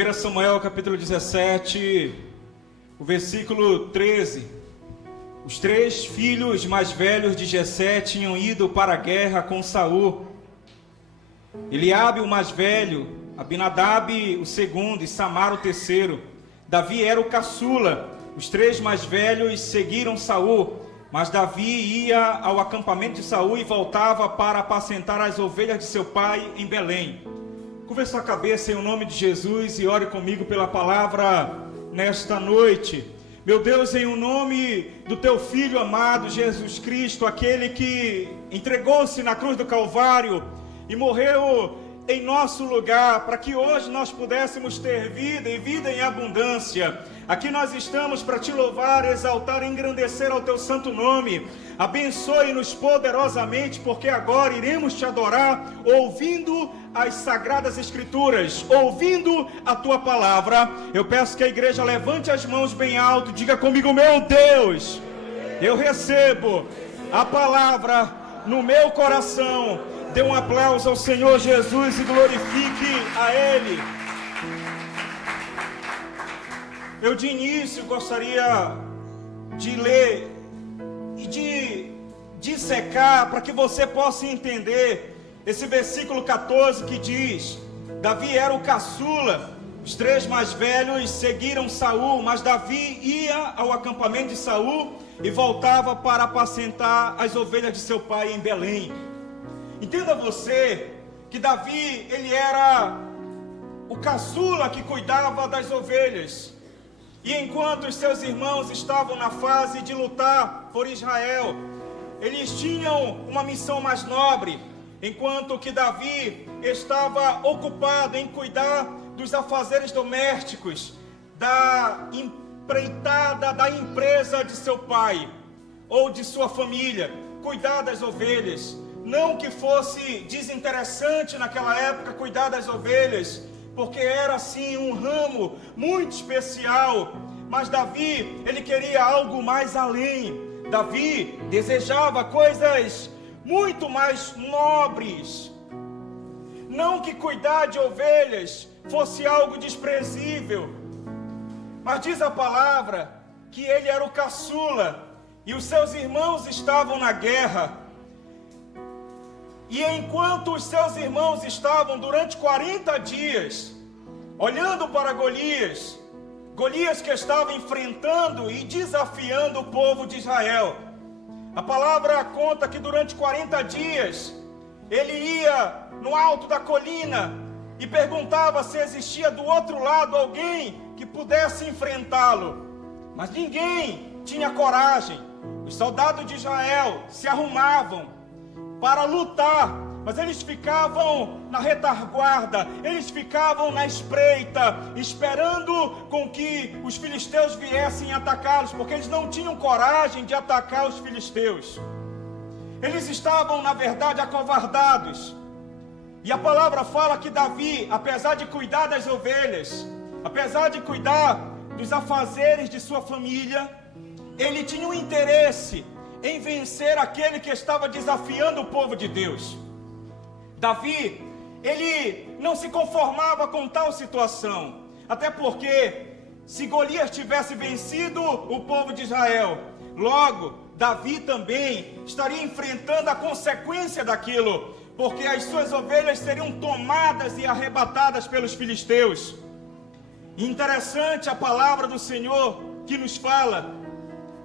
1 Samuel capítulo 17, o versículo 13. Os 3 filhos mais velhos de Jessé tinham ido para a guerra com Saul. Eliabe o mais velho, Abinadab o segundo e Samar o terceiro. Davi era o caçula. Os 3 mais velhos seguiram Saul, mas Davi ia ao acampamento de Saul e voltava para apacentar as ovelhas de seu pai em Belém. Curva sua cabeça em o nome de Jesus e ore comigo pela palavra nesta noite. Meu Deus, em o nome do teu Filho amado Jesus Cristo, aquele que entregou-se na cruz do Calvário e morreu em nosso lugar, para que hoje nós pudéssemos ter vida e vida em abundância. Aqui nós estamos para te louvar, exaltar e engrandecer ao teu santo nome. Abençoe-nos poderosamente, porque agora iremos te adorar, ouvindo as sagradas escrituras, ouvindo a tua palavra. Eu peço que a igreja levante as mãos bem alto, diga comigo: meu Deus, eu recebo a palavra no meu coração. Dê um aplauso ao Senhor Jesus e glorifique a Ele. Eu de início gostaria de ler e de dissecar para que você possa entender esse versículo 14 que diz: Davi era o caçula, os 3 mais velhos seguiram Saul, mas Davi ia ao acampamento de Saul e voltava para apacentar as ovelhas de seu pai em Belém. Entenda você que Davi, ele era o caçula que cuidava das ovelhas. E enquanto os seus irmãos estavam na fase de lutar por Israel, eles tinham uma missão mais nobre, enquanto que Davi estava ocupado em cuidar dos afazeres domésticos, da empreitada da empresa de seu pai ou de sua família, cuidar das ovelhas. Não que fosse desinteressante naquela época cuidar das ovelhas, porque era assim um ramo muito especial, mas Davi, ele queria algo mais além. Davi desejava coisas muito mais nobres. Não que cuidar de ovelhas fosse algo desprezível, mas diz a palavra que ele era o caçula e os seus irmãos estavam na guerra. E enquanto os seus irmãos estavam durante 40 dias olhando para Golias que estava enfrentando e desafiando o povo de Israel, a palavra conta que durante 40 dias ele ia no alto da colina e perguntava se existia do outro lado alguém que pudesse enfrentá-lo, mas ninguém tinha coragem. Os soldados de Israel se arrumavam para lutar, mas eles ficavam na retaguarda, eles ficavam na espreita, esperando com que os filisteus viessem atacá-los, porque eles não tinham coragem de atacar os filisteus. Eles estavam, na verdade, acovardados. E a palavra fala que Davi, apesar de cuidar das ovelhas, apesar de cuidar dos afazeres de sua família, ele tinha um interesse em vencer aquele que estava desafiando o povo de Deus. Davi, ele não se conformava com tal situação, até porque se Golias tivesse vencido o povo de Israel, logo Davi também estaria enfrentando a consequência daquilo, porque as suas ovelhas seriam tomadas e arrebatadas pelos filisteus. Interessante a palavra do Senhor que nos fala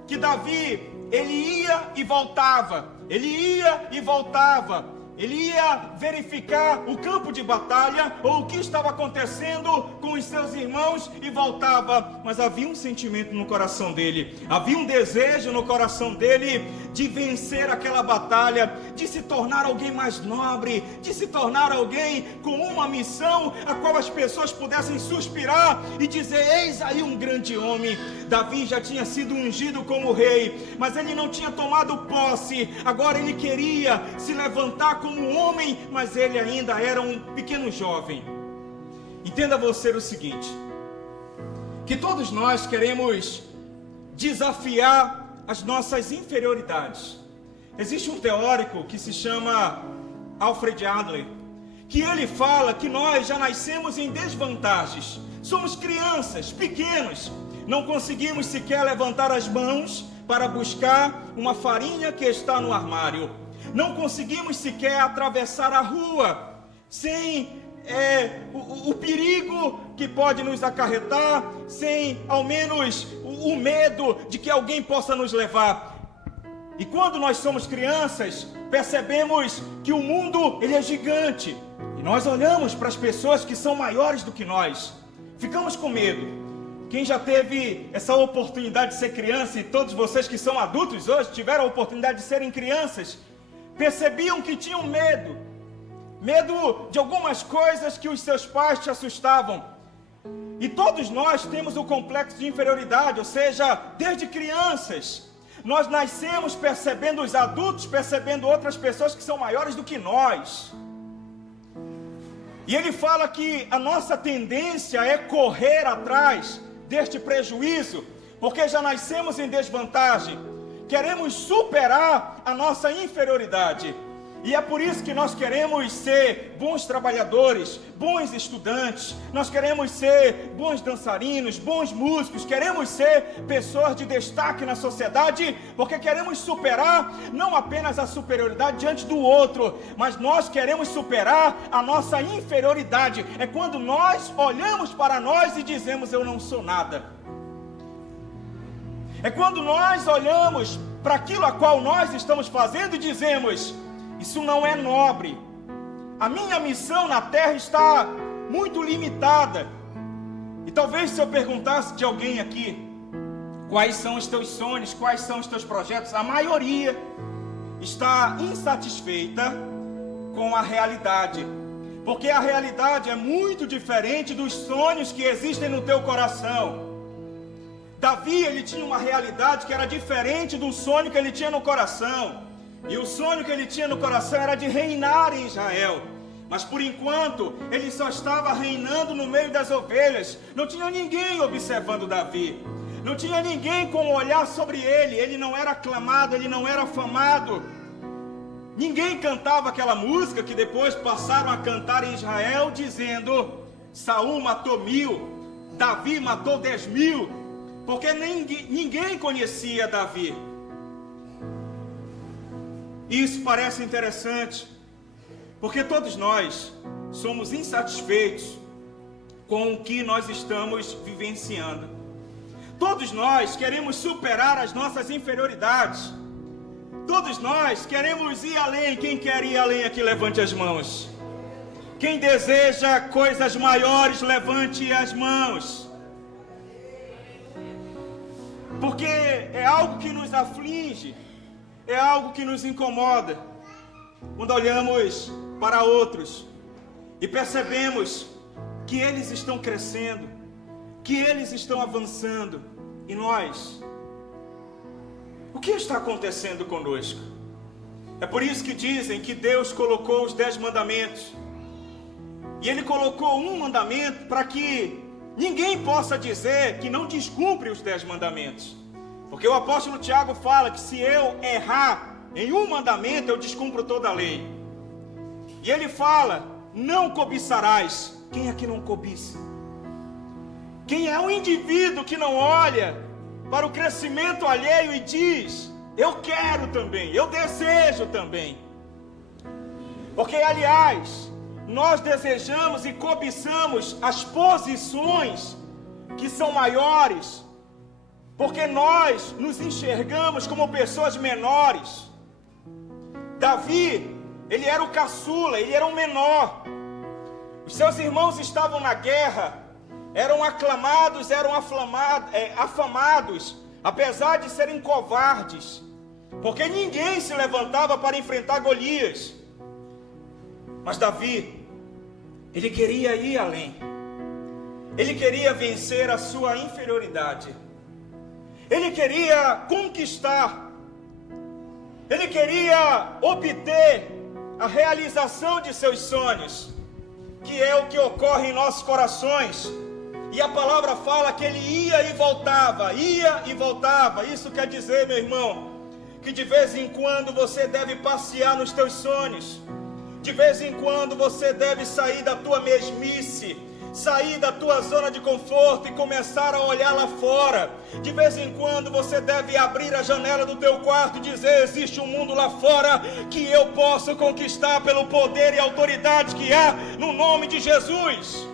que Davi, ele ia e voltava, ele ia e voltava, ele ia verificar o campo de batalha ou o que estava acontecendo com os seus irmãos e voltava, mas havia um sentimento no coração dele, havia um desejo no coração dele de vencer aquela batalha, de se tornar alguém mais nobre, de se tornar alguém com uma missão a qual as pessoas pudessem suspirar e dizer: eis aí um grande homem. Davi já tinha sido ungido como rei, mas ele não tinha tomado posse. Agora ele queria se levantar como um homem, mas ele ainda era um pequeno jovem. Entenda você o seguinte, que todos nós queremos desafiar as nossas inferioridades. Existe um teórico que se chama Alfred Adler, que ele fala que nós já nascemos em desvantagens. Somos crianças, pequenos, não conseguimos sequer levantar as mãos para buscar uma farinha que está no armário. Não conseguimos sequer atravessar a rua sem o perigo que pode nos acarretar, sem ao menos o medo de que alguém possa nos levar. E quando nós somos crianças, percebemos que o mundo ele é gigante. E nós olhamos para as pessoas que são maiores do que nós. Ficamos com medo. Quem já teve essa oportunidade de ser criança, e todos vocês que são adultos hoje tiveram a oportunidade de serem crianças, percebiam que tinham medo. Medo de algumas coisas que os seus pais te assustavam. E todos nós temos o complexo de inferioridade, ou seja, desde crianças, nós nascemos percebendo os adultos, percebendo outras pessoas que são maiores do que nós. E ele fala que a nossa tendência é correr atrás deste prejuízo, porque já nascemos em desvantagem. Queremos superar a nossa inferioridade. E é por isso que nós queremos ser bons trabalhadores, bons estudantes, nós queremos ser bons dançarinos, bons músicos, queremos ser pessoas de destaque na sociedade, porque queremos superar não apenas a superioridade diante do outro, mas nós queremos superar a nossa inferioridade. É quando nós olhamos para nós e dizemos: eu não sou nada. É quando nós olhamos para aquilo a qual nós estamos fazendo e dizemos: isso não é nobre. A minha missão na terra está muito limitada. E talvez se eu perguntasse de alguém aqui, quais são os teus sonhos, quais são os teus projetos, a maioria está insatisfeita com a realidade. Porque a realidade é muito diferente dos sonhos que existem no teu coração. Davi, ele tinha uma realidade que era diferente do sonho que ele tinha no coração. E o sonho que ele tinha no coração era de reinar em Israel. Mas por enquanto, ele só estava reinando no meio das ovelhas. Não tinha ninguém observando Davi. Não tinha ninguém com um olhar sobre ele. Ele não era aclamado, ele não era afamado. Ninguém cantava aquela música que depois passaram a cantar em Israel, dizendo: Saul matou 1000, Davi matou 10.000. Porque ninguém conhecia Davi. Isso parece interessante, porque todos nós somos insatisfeitos com o que nós estamos vivenciando. Todos nós queremos superar as nossas inferioridades. Todos nós queremos ir além. Quem quer ir além aqui, levante as mãos. Quem deseja coisas maiores, levante as mãos. Porque é algo que nos aflige. É algo que nos incomoda quando olhamos para outros e percebemos que eles estão crescendo, que eles estão avançando, e nós, o que está acontecendo conosco? É por isso que dizem que Deus colocou os 10 mandamentos, e Ele colocou um mandamento para que ninguém possa dizer que não descumpre os 10 mandamentos. Porque o apóstolo Tiago fala que se eu errar em um mandamento, eu descumpro toda a lei. E ele fala: não cobiçarás. Quem aqui não cobiça? Quem é um indivíduo que não olha para o crescimento alheio e diz: eu quero também, eu desejo também. Porque, aliás, nós desejamos e cobiçamos as posições que são maiores, porque nós nos enxergamos como pessoas menores. Davi, ele era o caçula, ele era o menor. Os seus irmãos estavam na guerra, eram aclamados, eram afamados, apesar de serem covardes, porque ninguém se levantava para enfrentar Golias. Mas Davi, ele queria ir além. Ele queria vencer a sua inferioridade. Ele queria conquistar, ele queria obter a realização de seus sonhos, que é o que ocorre em nossos corações. E a palavra fala que ele ia e voltava, ia e voltava. Isso quer dizer, meu irmão, que de vez em quando você deve passear nos teus sonhos. De vez em quando você deve sair da tua mesmice, sair da tua zona de conforto e começar a olhar lá fora. De vez em quando você deve abrir a janela do teu quarto e dizer: existe um mundo lá fora que eu posso conquistar pelo poder e autoridade que há no nome de Jesus.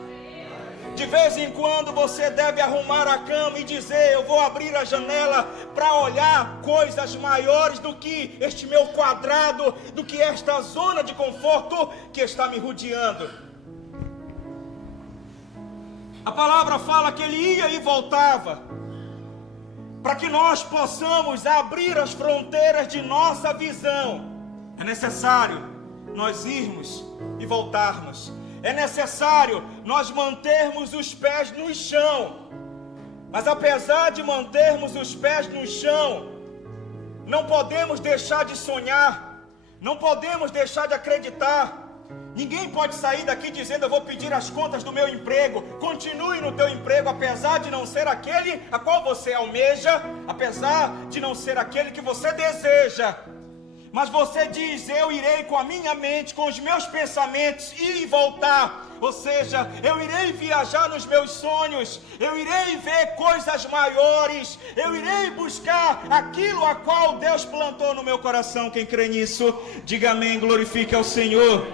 De vez em quando você deve arrumar a cama e dizer: eu vou abrir a janela para olhar coisas maiores do que este meu quadrado, do que esta zona de conforto que está me rodeando. A palavra fala que ele ia e voltava, para que nós possamos abrir as fronteiras de nossa visão. É necessário nós irmos e voltarmos. É necessário nós mantermos os pés no chão. Mas apesar de mantermos os pés no chão, não podemos deixar de sonhar, não podemos deixar de acreditar. Ninguém pode sair daqui dizendo: eu vou pedir as contas do meu emprego. Continue no teu emprego, apesar de não ser aquele a qual você almeja, apesar de não ser aquele que você deseja. Mas você diz: eu irei com a minha mente, com os meus pensamentos, ir e voltar. Ou seja, eu irei viajar nos meus sonhos, eu irei ver coisas maiores, eu irei buscar aquilo a qual Deus plantou no meu coração. Quem crê nisso, diga amém, glorifique ao Senhor.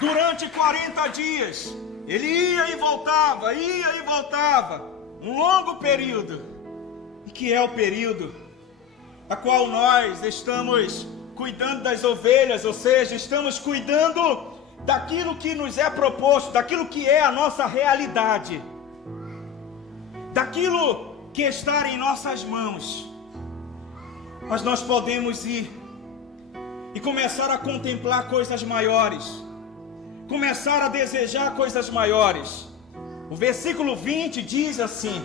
Durante 40 dias, ele ia e voltava, um longo período. E que é o período a qual nós estamos cuidando das ovelhas, ou seja, estamos cuidando daquilo que nos é proposto, daquilo que é a nossa realidade, daquilo que está em nossas mãos. Mas nós podemos ir e começar a contemplar coisas maiores, começar a desejar coisas maiores. O versículo 20 diz assim: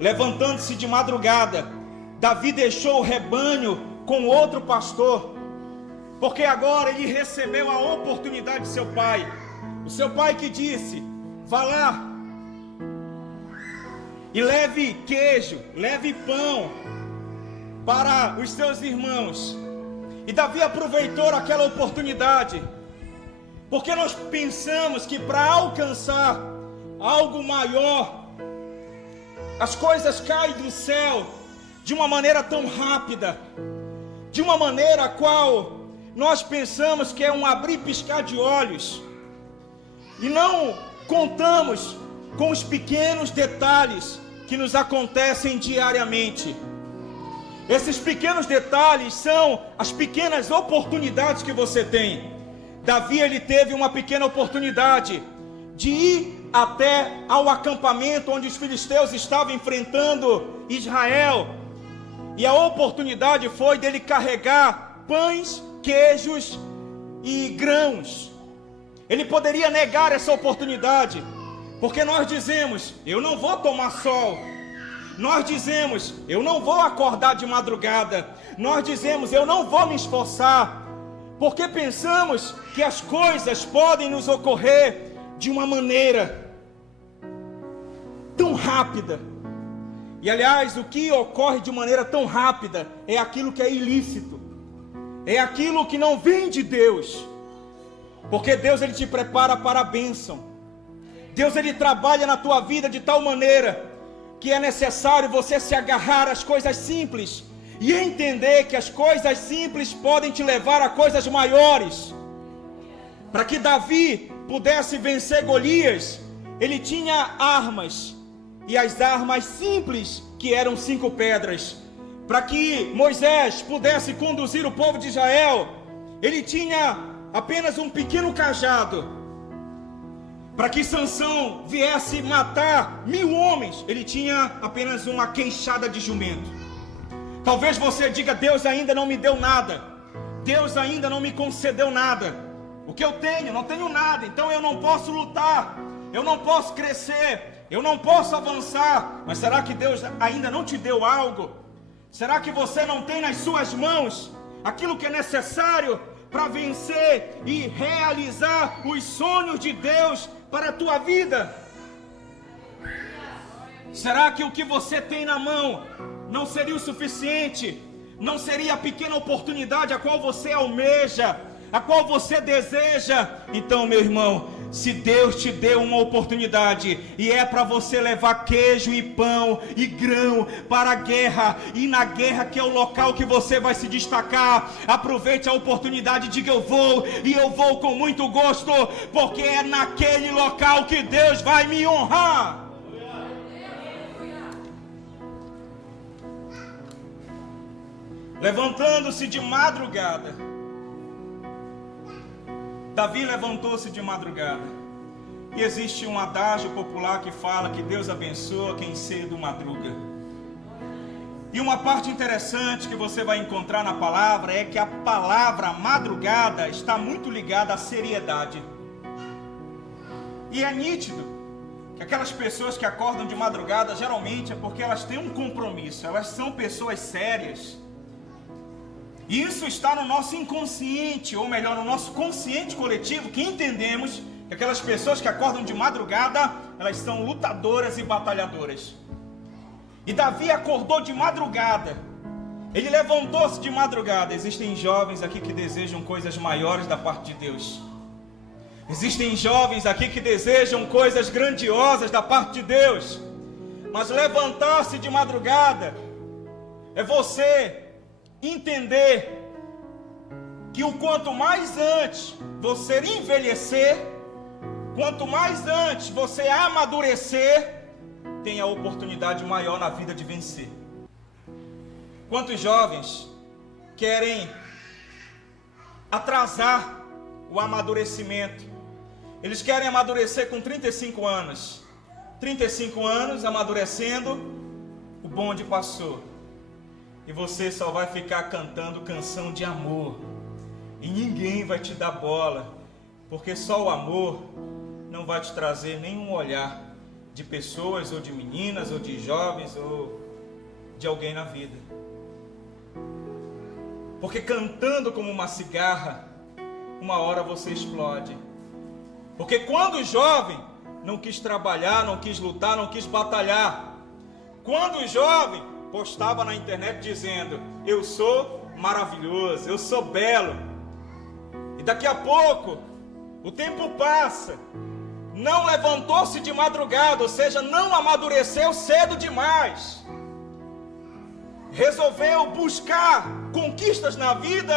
levantando-se de madrugada, Davi deixou o rebanho com outro pastor, porque agora ele recebeu a oportunidade de seu pai. O seu pai que disse: vá lá e leve queijo, leve pão para os seus irmãos. E Davi aproveitou aquela oportunidade, porque nós pensamos que para alcançar algo maior, as coisas caem do céu de uma maneira tão rápida, de uma maneira a qual nós pensamos que é um abrir e piscar de olhos, e não contamos com os pequenos detalhes que nos acontecem diariamente. Esses pequenos detalhes são as pequenas oportunidades que você tem. Davi, ele teve uma pequena oportunidade de ir até ao acampamento onde os filisteus estavam enfrentando Israel, e a oportunidade foi dele carregar pães, queijos e grãos. Ele poderia negar essa oportunidade, porque nós dizemos: eu não vou tomar sol. Nós dizemos: eu não vou acordar de madrugada. Nós dizemos: eu não vou me esforçar, porque pensamos que as coisas podem nos ocorrer de uma maneira tão rápida. E aliás, o que ocorre de maneira tão rápida é aquilo que é ilícito, é aquilo que não vem de Deus, porque Deus, ele te prepara para a bênção. Deus, ele trabalha na tua vida de tal maneira que é necessário você se agarrar às coisas simples e entender que as coisas simples podem te levar a coisas maiores. Para que Davi pudesse vencer Golias, ele tinha armas, e as armas simples, que eram 5 pedras. Para que Moisés pudesse conduzir o povo de Israel, ele tinha apenas um pequeno cajado. Para que Sansão viesse matar 1000 homens, ele tinha apenas uma queixada de jumento. Talvez você diga: Deus ainda não me deu nada, Deus ainda não me concedeu nada. O que eu tenho? Não tenho nada, então eu não posso lutar, eu não posso crescer, eu não posso avançar. Mas será que Deus ainda não te deu algo? Será que você não tem nas suas mãos aquilo que é necessário para vencer e realizar os sonhos de Deus para a tua vida? Será que o que você tem na mão não seria o suficiente? Não seria a pequena oportunidade a qual você almeja, a qual você deseja? Então, meu irmão, se Deus te deu uma oportunidade e é para você levar queijo e pão e grão para a guerra, e na guerra que é o local que você vai se destacar, aproveite a oportunidade e diga: eu vou, e eu vou com muito gosto, porque é naquele local que Deus vai me honrar. Levantando-se de madrugada, Davi levantou-se de madrugada. E existe um adágio popular que fala que Deus abençoa quem cedo madruga. E uma parte interessante que você vai encontrar na palavra é que a palavra madrugada está muito ligada à seriedade. E é nítido que aquelas pessoas que acordam de madrugada geralmente é porque elas têm um compromisso, elas são pessoas sérias. E isso está no nosso inconsciente, ou melhor, no nosso consciente coletivo, que entendemos que aquelas pessoas que acordam de madrugada, elas são lutadoras e batalhadoras. E Davi acordou de madrugada, ele levantou-se de madrugada. Existem jovens aqui que desejam coisas maiores da parte de Deus. Existem jovens aqui que desejam coisas grandiosas da parte de Deus. Mas levantar-se de madrugada é você entender que o quanto mais antes você envelhecer, quanto mais antes você amadurecer, tem a oportunidade maior na vida de vencer. Quantos jovens querem atrasar o amadurecimento? Eles querem amadurecer com 35 anos. 35 anos amadurecendo, o bonde passou. E você só vai ficar cantando canção de amor. E ninguém vai te dar bola. Porque só o amor não vai te trazer nenhum olhar de pessoas, ou de meninas, ou de jovens, ou de alguém na vida. Porque cantando como uma cigarra, uma hora você explode. Porque quando o jovem não quis trabalhar, não quis lutar, não quis batalhar, quando o jovem postava na internet dizendo: eu sou maravilhoso, eu sou belo, e daqui a pouco o tempo passa, não levantou-se de madrugada, ou seja, não amadureceu cedo demais, resolveu buscar conquistas na vida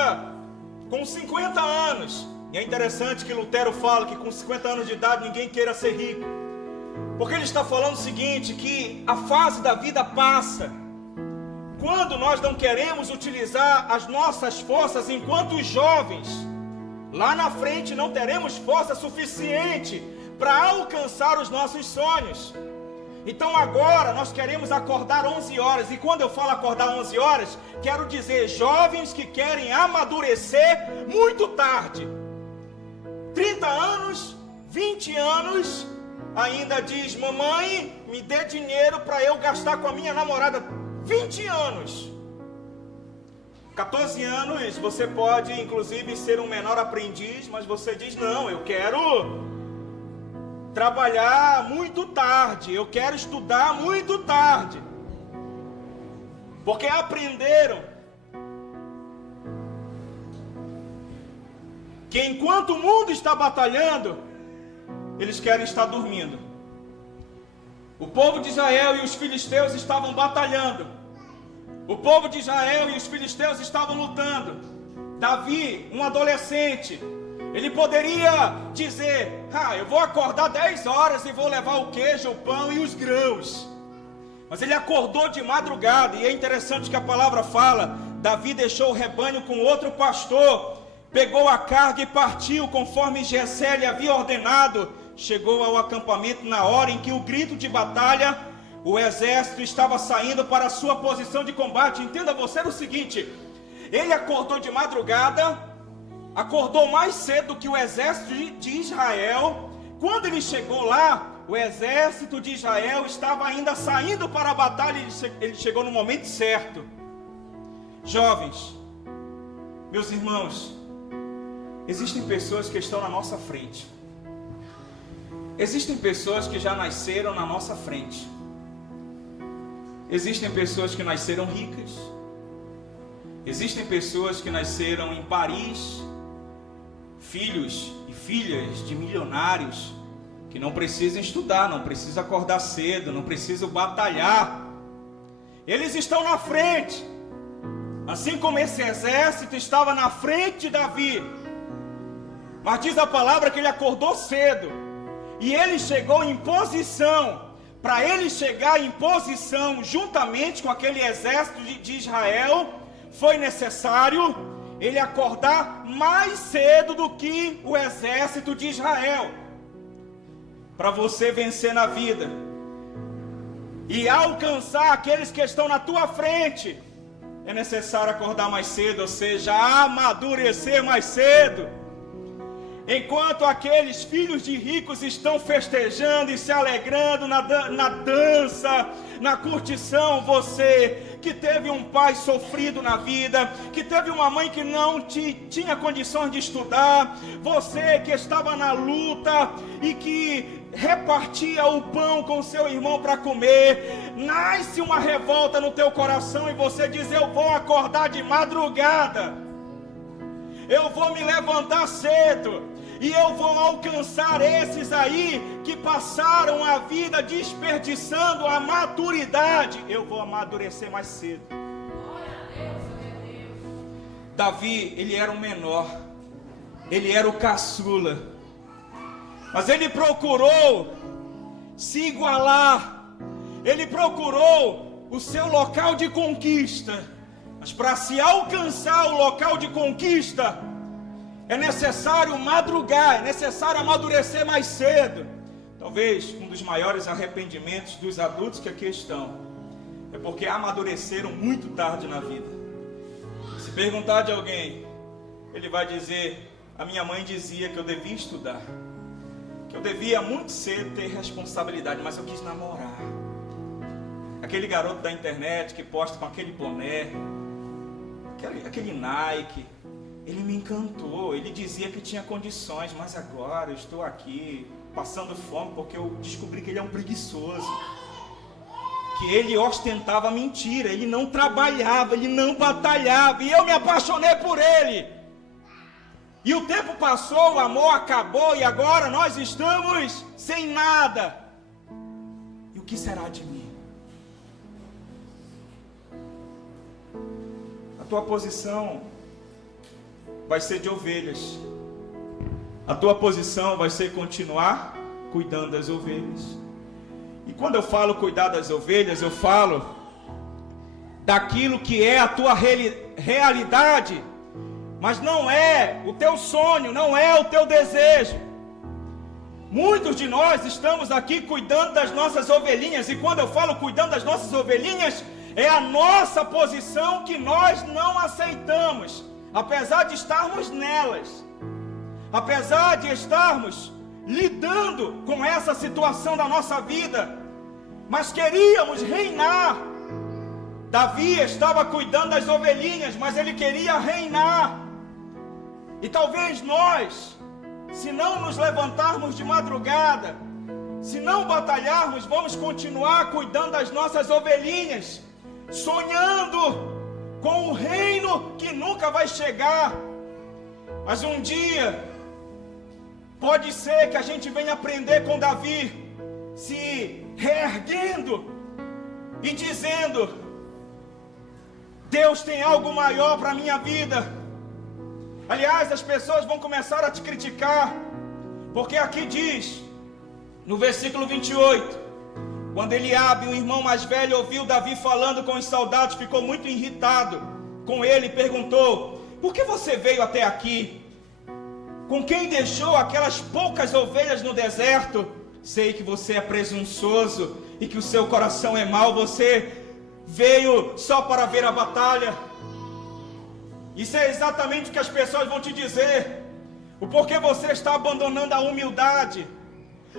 com 50 anos. E é interessante que Lutero fala que com 50 anos de idade ninguém queira ser rico, porque ele está falando o seguinte, que a fase da vida passa. Quando nós não queremos utilizar as nossas forças enquanto jovens, lá na frente não teremos força suficiente para alcançar os nossos sonhos. Então agora nós queremos acordar 11 horas, e quando eu falo acordar 11 horas, quero dizer jovens que querem amadurecer muito tarde. 30 anos, 20 anos, ainda diz: mamãe, me dê dinheiro para eu gastar com a minha namorada. 20 anos, 14 anos, você pode inclusive ser um menor aprendiz, mas você diz: não, eu quero trabalhar muito tarde, eu quero estudar muito tarde, porque aprenderam que enquanto o mundo está batalhando, eles querem estar dormindo. O povo de Israel e os filisteus estavam batalhando. O povo de Israel e os filisteus estavam lutando. Davi, um adolescente, ele poderia dizer: eu vou acordar 10 horas e vou levar o queijo, o pão e os grãos. Mas ele acordou de madrugada, e é interessante que a palavra fala: Davi deixou o rebanho com outro pastor, pegou a carga e partiu, conforme Jessé lhe havia ordenado. Chegou ao acampamento na hora em que o grito de batalha, o exército estava saindo para a sua posição de combate. Entenda você o seguinte: ele acordou de madrugada, acordou mais cedo que o exército de Israel. Quando ele chegou lá, o exército de Israel estava ainda saindo para a batalha. Ele chegou no momento certo. Jovens, meus irmãos, existem pessoas que estão na nossa frente. Existem pessoas que já nasceram na nossa frente. Existem pessoas que nasceram ricas. Existem pessoas que nasceram em Paris, filhos e filhas de milionários, que não precisam estudar, não precisam acordar cedo, não precisam batalhar. Eles estão na frente, assim como esse exército estava na frente de Davi. Mas diz a palavra que ele acordou cedo, e ele chegou em posição. Para ele chegar em posição juntamente com aquele exército de Israel, foi necessário ele acordar mais cedo do que o exército de Israel. Para você vencer na vida e alcançar aqueles que estão na tua frente, é necessário acordar mais cedo, ou seja, amadurecer mais cedo. Enquanto aqueles filhos de ricos estão festejando e se alegrando na dança, na curtição, você que teve um pai sofrido na vida, que teve uma mãe que não tinha condições de estudar, você que estava na luta e que repartia o pão com seu irmão para comer, nasce uma revolta no teu coração e você diz: eu vou acordar de madrugada, eu vou me levantar cedo, e eu vou alcançar esses aí que passaram a vida desperdiçando a maturidade. Eu vou amadurecer mais cedo. Davi, ele era o menor, ele era o caçula, mas ele procurou se igualar, ele procurou o seu local de conquista. Mas para se alcançar o local de conquista, é necessário madrugar, é necessário amadurecer mais cedo. Talvez um dos maiores arrependimentos dos adultos que aqui estão é porque amadureceram muito tarde na vida. Se perguntar de alguém, ele vai dizer: a minha mãe dizia que eu devia estudar, que eu devia muito cedo ter responsabilidade, mas eu quis namorar. Aquele garoto da internet que posta com aquele boné, aquele Nike, ele me encantou, ele dizia que tinha condições, mas agora eu estou aqui passando fome porque eu descobri que ele é um preguiçoso, que ele ostentava mentira, ele não trabalhava, ele não batalhava, e eu me apaixonei por ele. E o tempo passou, o amor acabou, e agora nós estamos sem nada. E o que será de mim? A tua posição vai ser de ovelhas. A tua posição vai ser continuar cuidando das ovelhas. E quando eu falo cuidar das ovelhas, eu falo daquilo que é a tua realidade, mas não é o teu sonho, não é o teu desejo. Muitos de nós estamos aqui cuidando das nossas ovelhinhas, e quando eu falo cuidando das nossas ovelhinhas, é a nossa posição que nós não aceitamos. Apesar de estarmos nelas, apesar de estarmos lidando com essa situação da nossa vida, mas queríamos reinar. Davi estava cuidando das ovelhinhas, mas ele queria reinar. E talvez nós, se não nos levantarmos de madrugada, se não batalharmos, vamos continuar cuidando das nossas ovelhinhas, sonhando com um reino que nunca vai chegar. Mas um dia, pode ser que a gente venha aprender com Davi, se reerguendo e dizendo: Deus tem algo maior para a minha vida. Aliás, as pessoas vão começar a te criticar, porque aqui diz, no versículo 28, quando Eliabe, o irmão mais velho, ouviu Davi falando com os soldados, ficou muito irritado com ele e perguntou: por que você veio até aqui? Com quem deixou aquelas poucas ovelhas no deserto? Sei que você é presunçoso e que o seu coração é mau. Você veio só para ver a batalha. Isso é exatamente o que as pessoas vão te dizer. O porquê você está abandonando a humildade,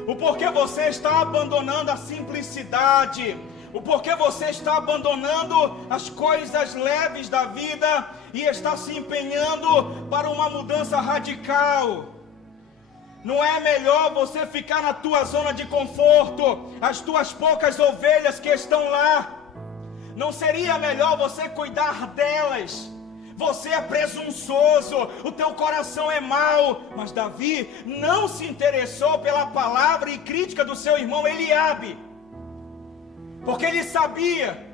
o porquê você está abandonando a simplicidade, o porquê você está abandonando as coisas leves da vida e está se empenhando para uma mudança radical. Não é melhor você ficar na tua zona de conforto, as tuas poucas ovelhas que estão lá? Não seria melhor você cuidar delas? Você é presunçoso, o teu coração é mau. Mas Davi não se interessou pela palavra e crítica do seu irmão Eliabe, porque ele sabia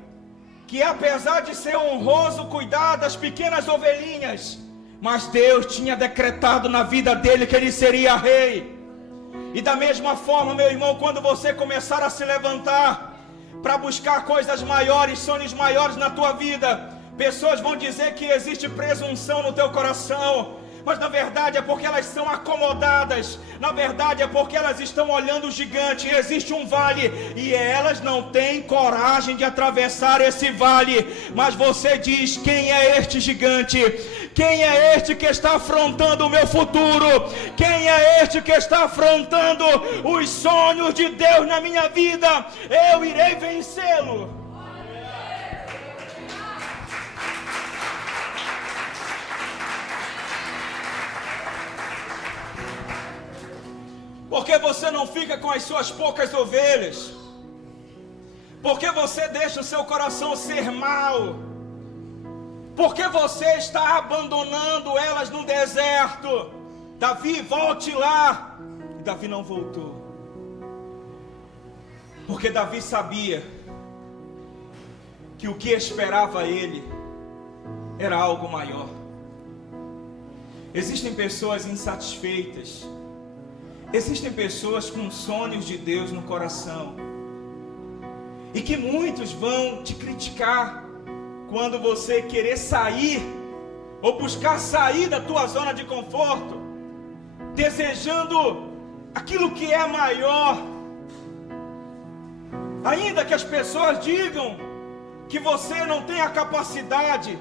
que apesar de ser honroso cuidar das pequenas ovelhinhas, mas Deus tinha decretado na vida dele que ele seria rei. E da mesma forma, meu irmão, quando você começar a se levantar para buscar coisas maiores, sonhos maiores na tua vida, pessoas vão dizer que existe presunção no teu coração, mas na verdade é porque elas são acomodadas, na verdade é porque elas estão olhando o gigante. Existe um vale e elas não têm coragem de atravessar esse vale, mas você diz: quem é este gigante? Quem é este que está afrontando o meu futuro? Quem é este que está afrontando os sonhos de Deus na minha vida? Eu irei vencê-lo. Por que você não fica com as suas poucas ovelhas? Por que você deixa o seu coração ser mau? Por que você está abandonando elas no deserto? Davi, volte lá. E Davi não voltou, porque Davi sabia que o que esperava ele era algo maior. Existem pessoas insatisfeitas. Existem pessoas com sonhos de Deus no coração, e que muitos vão te criticar quando você querer sair, ou buscar sair da tua zona de conforto, desejando aquilo que é maior. Ainda que as pessoas digam que você não tem a capacidade,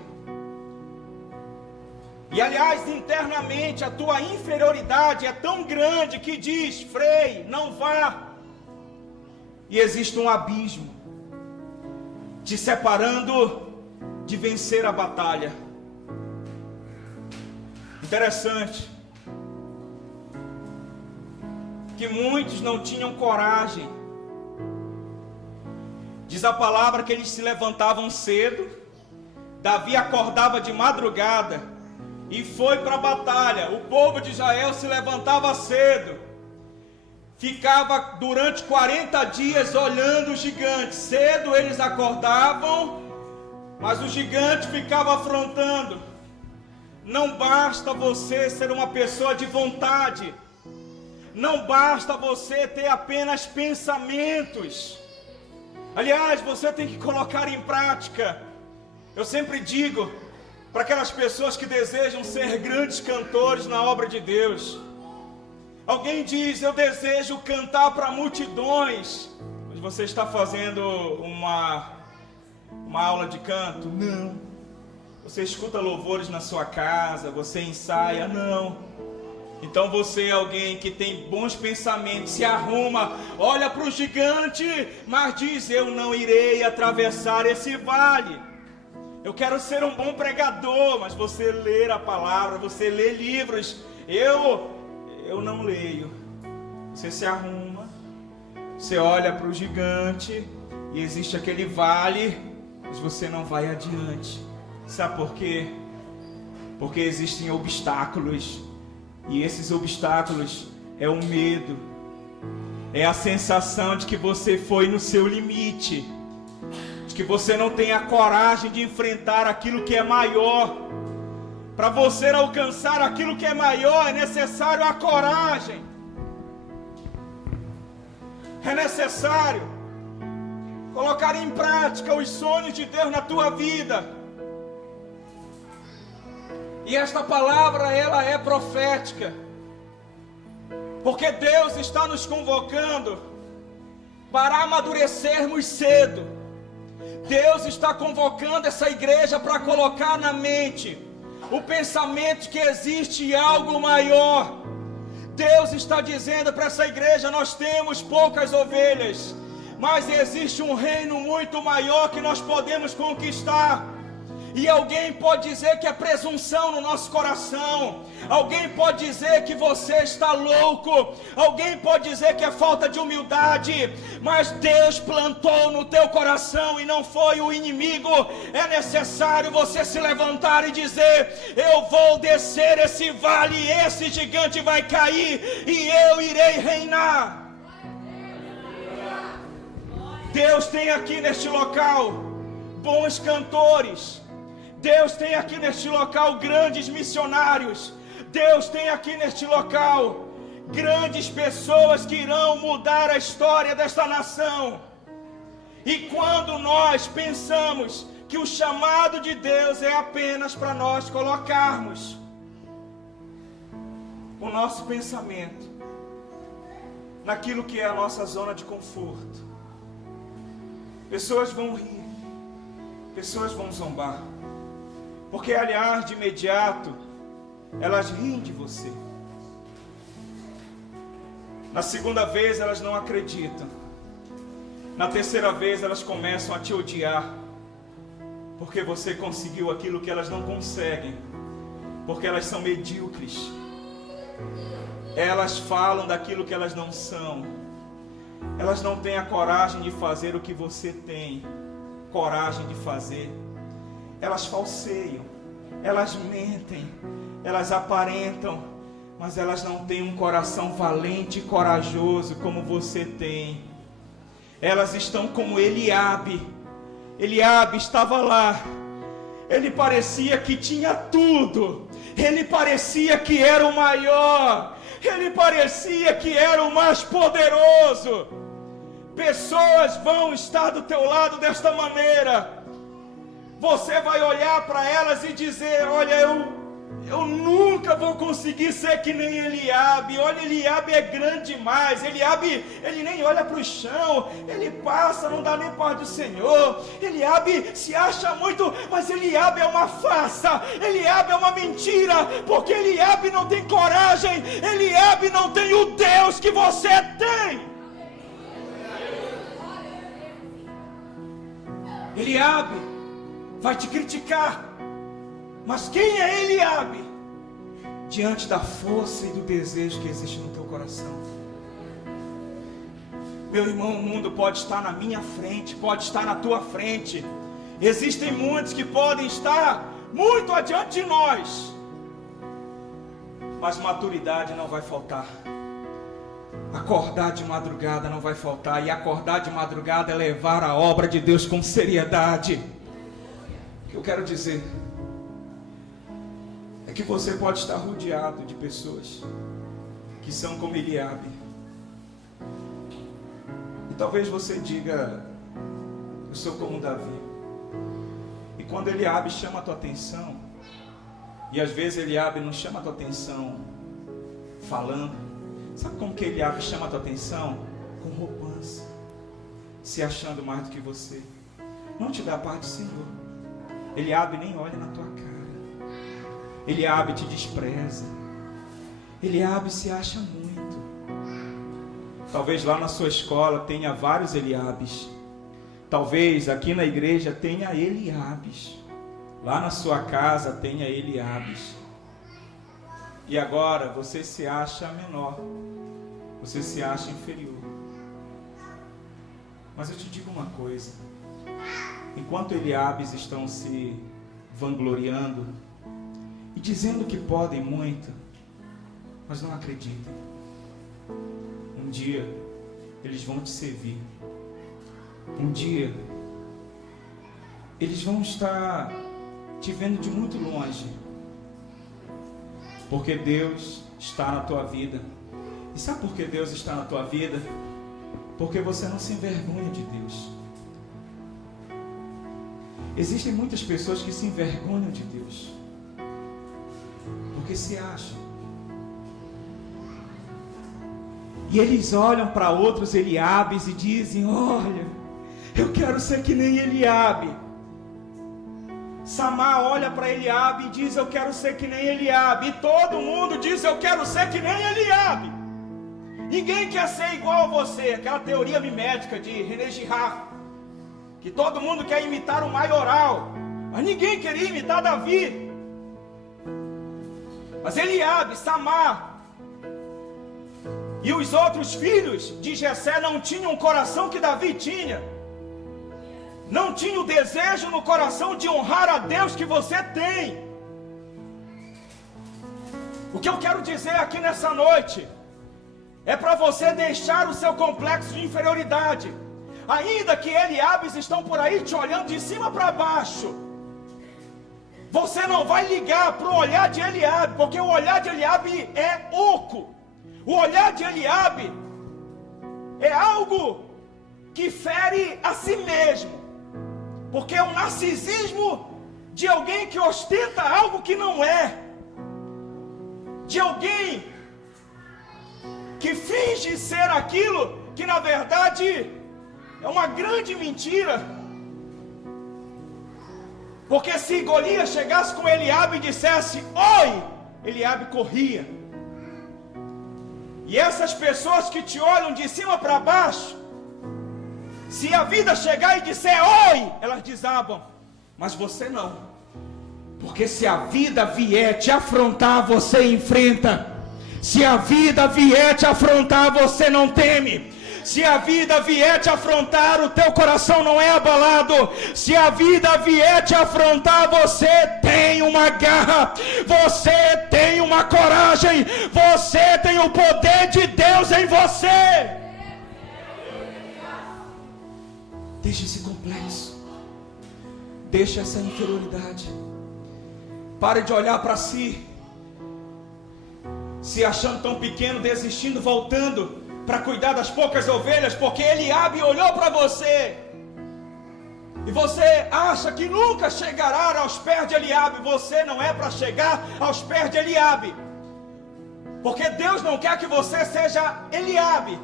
e aliás, internamente a tua inferioridade é tão grande que diz: freie, não vá. E existe um abismo te separando de vencer a batalha. Interessante que muitos não tinham coragem. Diz a palavra que eles se levantavam cedo. Davi acordava de madrugada e foi para a batalha. O povo de Israel se levantava cedo, ficava durante 40 dias olhando o gigante. Cedo eles acordavam, mas o gigante ficava afrontando. Não basta você ser uma pessoa de vontade, não basta você ter apenas pensamentos. Aliás, você tem que colocar em prática. Eu sempre digo para aquelas pessoas que desejam ser grandes cantores na obra de Deus. Alguém diz: eu desejo cantar para multidões. Mas você está fazendo uma aula de canto? Não. Você escuta louvores na sua casa, você ensaia? Não. Então você é alguém que tem bons pensamentos, se arruma, olha para o gigante, mas diz: eu não irei atravessar esse vale. Eu quero ser um bom pregador, mas você lê a palavra, você lê livros. Eu não leio. Você se arruma, você olha para o gigante e existe aquele vale, mas você não vai adiante. Sabe por quê? Porque existem obstáculos, e esses obstáculos é o medo, é a sensação de que você foi no seu limite, que você não tem a coragem de enfrentar aquilo que é maior. Para você alcançar aquilo que é maior é necessário a coragem. É necessário colocar em prática os sonhos de Deus na tua vida. E esta palavra, ela é profética, porque Deus está nos convocando para amadurecermos cedo. Deus está convocando essa igreja para colocar na mente o pensamento que existe algo maior. Deus está dizendo para essa igreja: nós temos poucas ovelhas, mas existe um reino muito maior que nós podemos conquistar. E alguém pode dizer que é presunção no nosso coração. Alguém pode dizer que você está louco. Alguém pode dizer que é falta de humildade. Mas Deus plantou no teu coração e não foi o inimigo. É necessário você se levantar e dizer: eu vou descer esse vale, esse gigante vai cair e eu irei reinar. Deus tem aqui neste local bons cantores. Deus tem aqui neste local grandes missionários. Deus tem aqui neste local grandes pessoas que irão mudar a história desta nação. E quando nós pensamos que o chamado de Deus é apenas para nós colocarmos o nosso pensamento naquilo que é a nossa zona de conforto, pessoas vão rir, pessoas vão zombar, porque aliás, de imediato, elas riem de você. Na segunda vez elas não acreditam. Na terceira vez elas começam a te odiar, porque você conseguiu aquilo que elas não conseguem, porque elas são medíocres. Elas falam daquilo que elas não são. Elas não têm a coragem de fazer o que você tem coragem de fazer. Elas falseiam, elas mentem, elas aparentam, mas elas não têm um coração valente e corajoso como você tem. Elas estão como Eliabe. Eliabe estava lá. Ele parecia que tinha tudo. Ele parecia que era o maior. Ele parecia que era o mais poderoso. Pessoas vão estar do teu lado desta maneira. Você vai olhar para elas e dizer: olha, eu nunca vou conseguir ser que nem Eliabe. Olha, Eliabe é grande demais. Eliabe, ele nem olha para o chão. Ele passa, não dá nem paz do Senhor. Eliabe se acha muito, mas Eliabe é uma farsa. Eliabe é uma mentira, porque Eliabe não tem coragem. Eliabe não tem o Deus que você tem. Eliabe vai te criticar. Mas quem é Eliabe diante da força e do desejo que existe no teu coração? Meu irmão, o mundo pode estar na minha frente, pode estar na tua frente. Existem muitos que podem estar muito adiante de nós, mas maturidade não vai faltar. Acordar de madrugada não vai faltar. E acordar de madrugada é levar a obra de Deus com seriedade. O que eu quero dizer é que você pode estar rodeado de pessoas que são como Eliabe. E talvez você diga: eu sou como Davi. E quando Eliabe chama a tua atenção, e às vezes Eliabe não chama a tua atenção falando. Sabe como que Eliabe chama a tua atenção? Com roupância, se achando mais do que você. Não te dá a paz do Senhor. Eliabe nem olha na tua cara. Eliabe te despreza. Eliabe se acha muito. Talvez lá na sua escola tenha vários Eliabes. Talvez aqui na igreja tenha Eliabes. Lá na sua casa tenha Eliabes. E agora você se acha menor. Você se acha inferior. Mas eu te digo uma coisa. Enquanto Eliabes estão se vangloriando e dizendo que podem muito, mas não acreditem. Um dia eles vão te servir. Um dia eles vão estar te vendo de muito longe. Porque Deus está na tua vida. E sabe por que Deus está na tua vida? Porque você não se envergonha de Deus. Existem muitas pessoas que se envergonham de Deus, porque se acham. E eles olham para outros Eliabes e dizem: olha, eu quero ser que nem Eliabe. Samar olha para Eliabe e diz: eu quero ser que nem Eliabe. E todo mundo diz: eu quero ser que nem Eliabe. Ninguém quer ser igual a você. Aquela teoria mimética de René Girard, que todo mundo quer imitar o maioral. Mas ninguém queria imitar Davi. Mas Eliabe, Samar e os outros filhos de Jessé não tinham o coração que Davi tinha. Não tinha o desejo no coração de honrar a Deus que você tem. O que eu quero dizer aqui nessa noite é para você deixar o seu complexo de inferioridade. Ainda que Eliabes estão por aí te olhando de cima para baixo, você não vai ligar para o olhar de Eliabe, porque o olhar de Eliabe é oco. O olhar de Eliabe é algo que fere a si mesmo, porque é um narcisismo de alguém que ostenta algo que não é, de alguém que finge ser aquilo que na verdade é uma grande mentira. Porque se Golias chegasse com Eliabe e dissesse oi, Eliabe corria. E essas pessoas que te olham de cima para baixo, se a vida chegar e disser oi, elas desabam. Mas você não. Porque se a vida vier te afrontar, você enfrenta. Se a vida vier te afrontar, você não teme. Se a vida vier te afrontar, o teu coração não é abalado. Se a vida vier te afrontar, você tem uma garra, você tem uma coragem, você tem o poder de Deus em você. Deixa esse complexo, deixa essa inferioridade. Pare de olhar para si, se achando tão pequeno, desistindo, voltando para cuidar das poucas ovelhas, porque Eliabe olhou para você, e você acha que nunca chegará aos pés de Eliabe. Você não é para chegar aos pés de Eliabe, porque Deus não quer que você seja Eliabe.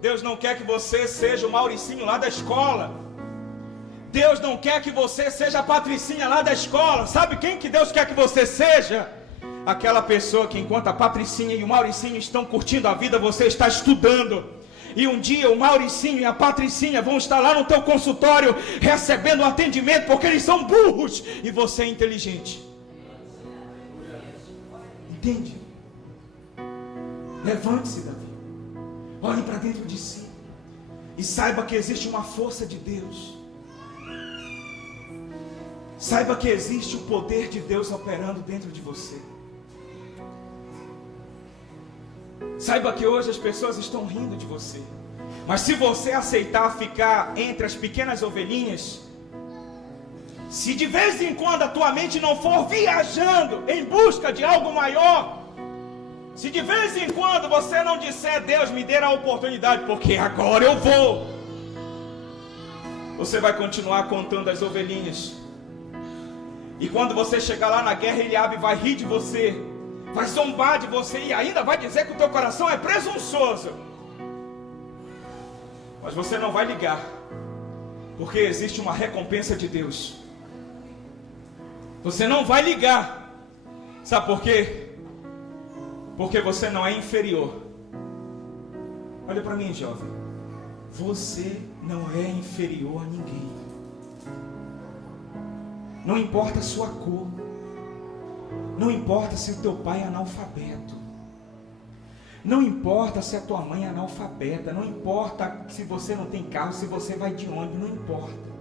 Deus não quer que você seja o Mauricinho lá da escola. Deus não quer que você seja a Patricinha lá da escola. Sabe quem que Deus quer que você seja? Aquela pessoa que enquanto a Patricinha e o Mauricinho estão curtindo a vida, você está estudando. E um dia o Mauricinho e a Patricinha vão estar lá no teu consultório recebendo um atendimento, porque eles são burros e você é inteligente. Entende? Levante-se, Davi. Olhe para dentro de si e saiba que existe uma força de Deus. Saiba que existe o poder de Deus operando dentro de você. Saiba que hoje as pessoas estão rindo de você, mas se você aceitar ficar entre as pequenas ovelhinhas, se de vez em quando a tua mente não for viajando em busca de algo maior, se de vez em quando você não disser Deus me dê a oportunidade, porque agora eu vou, você vai continuar contando as ovelhinhas. E quando você chegar lá na guerra, Eliabe vai rir de você, vai zombar de você e ainda vai dizer que o teu coração é presunçoso. Mas você não vai ligar, porque existe uma recompensa de Deus. Você não vai ligar. Sabe por quê? Porque você não é inferior. Olha para mim, jovem. Você não é inferior a ninguém. Não importa a sua cor. Não importa se o teu pai é analfabeto. Não importa se a tua mãe é analfabeta. Não importa se você não tem carro, se você vai de ônibus. Não importa.